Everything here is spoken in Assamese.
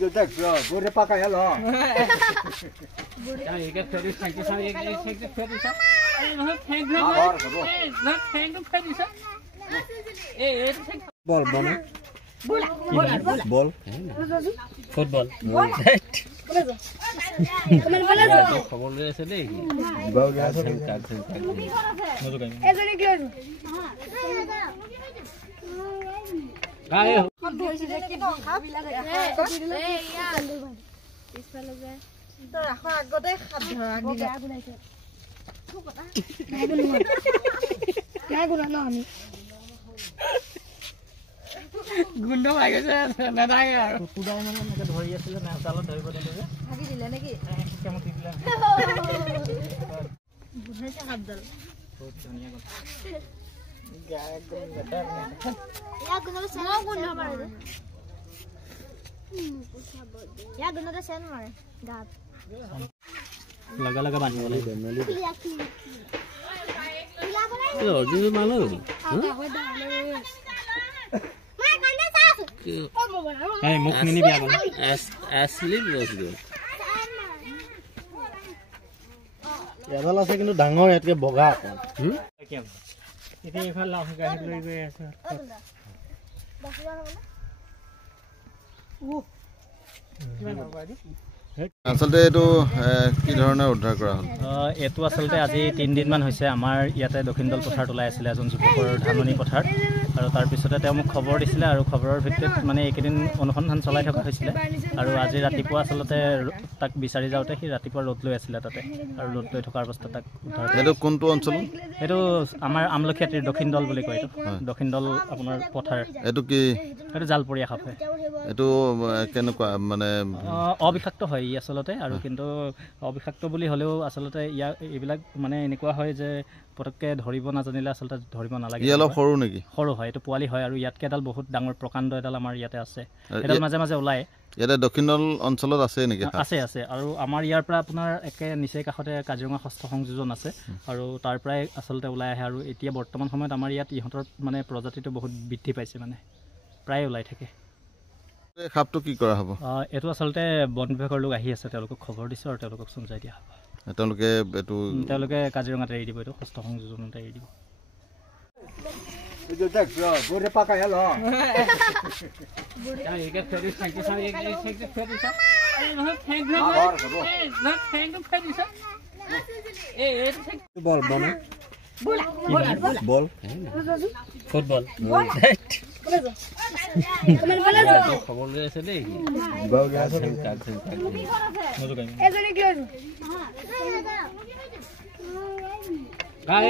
就这个，不是八开了。像一个快递上，就像一个快递上，哎，那快递上，哎，那快递快递上，哎，ball ball ball football খবর লৈ আছে দেই ball আছে মজু গাই এজনে কি হইছে গায় কত হইছে দেখি তো খাবিলা এই ইয়া পিছফালে যে তো রাখো আগতে খাব ধৰা আগুনাইছে ঠুকটা না গুনা ন আমি গুন্ড লাগেছে নেদাই আৰু কুকুডাই মানে এনেকে ধৰি আছিল না জালত ধৰিব দিলে যে ভাগি দিলে নেকি কেমন দিলে বুঝাইছে হাবদাল খুব ধুনীয়া কথা গায় গুণ বেটার ইয়া গুণলে সেন গুণ মারে ইয়া গুণলে সেন মারে গাত লগা লগা বান্ধি বলে এ অর্জুন মালো Hey, মুখ নিনি বিয়া বল আসলি রসগোল এডাল আছে কিন্তু ডাঙৰ এটকে বগা অকণ কেম এতিয়া ইফাল লাভ গাহি লৈ গৈ আছে আসলে এটো কি ধৰণৰ উদ্ধাৰ কৰা হ'ল এটো আসলতে আজি 3 দিন মান হৈছে আমাৰ ইয়াতে দক্ষিণদল পথাৰত ওলাই আছিল এজন যুৱকৰ ধাননি পথাৰ আৰু তাৰ পিছতে তেওঁ মোক খবৰ দিছিল আৰু খবৰৰ ভিত্তিত মানে এইকেদিন অনুসন্ধান চলাই থকা হৈছিল আৰু আজি ৰাতিপুৱা আসলতে তাক বিচাৰি যাওঁতে সি ৰাতিপুৱা ৰ'দ লৈ আছিল তাতে আৰু ৰ'দ লৈ থকাৰ অৱস্থাত তাক উদ্ধাৰ এটো কোনটো অঞ্চল এটো আমাৰ আমলখিয়াতিৰ দক্ষিণদল বুলি কয় এটো দক্ষিণদল আপোনাৰ পথাৰ এটো কি এটো জালপৰীয়া খাপে এটো কেনেকুৱা মানে অবিষাক্ত হয় ই আসলতে আৰু কিন্তু অবিষাক্ত বুলি হলেও আসলতে ইয়া এইবিলাক মানে এনেকুৱা হয় যে পটককে ধৰিব নাজানিলে আসলতে ধৰিব নালাগে ই অলপ সৰু নেকি সৰু হয় এটো পোৱালি হয় আৰু ইয়াতকে এডাল বহুত ডাঙৰ প্ৰকাণ্ড এডাল আমাৰ ইয়াতে আছে এডাল মাজে মাজে ওলায় ইয়াতে দক্ষিণদল অঞ্চলত আছে নেকি আছে আছে আৰু আমাৰ ইয়াৰ পৰা আপোনাৰ একে নিচে কাষতে কাজিৰঙা ষষ্ঠ সংযোজন আছে আৰু তাৰ পৰাই আসলতে ওলাই আহে আৰু এতিয়া বৰ্তমান সময়ত আমাৰ ইয়াত ইহঁতৰ মানে প্ৰজাতিটো বহুত বৃদ্ধি পাইছে মানে প্ৰায় ওলাই থাকে খাপটো কি কৰা হ'ব এটো আসলতে বন বিভাগৰ লোক আহি আছে তেওঁলোকক খবৰ দিছে আৰু তেওঁলোকক চমজাই দিয়া হ'ব তেওঁলোকে কাজিৰঙাত এৰি দিব এটো ষষ্ঠ সংযোজনত এৰি দিব就这个，不是八开了。像一个快递上，就像一个快递上，哎，那快递上，哎，那快递上，哎，ball ball ball football খবর লৈ আছে দেই ball আছে মজু গাই এজনে কি হইছে গায়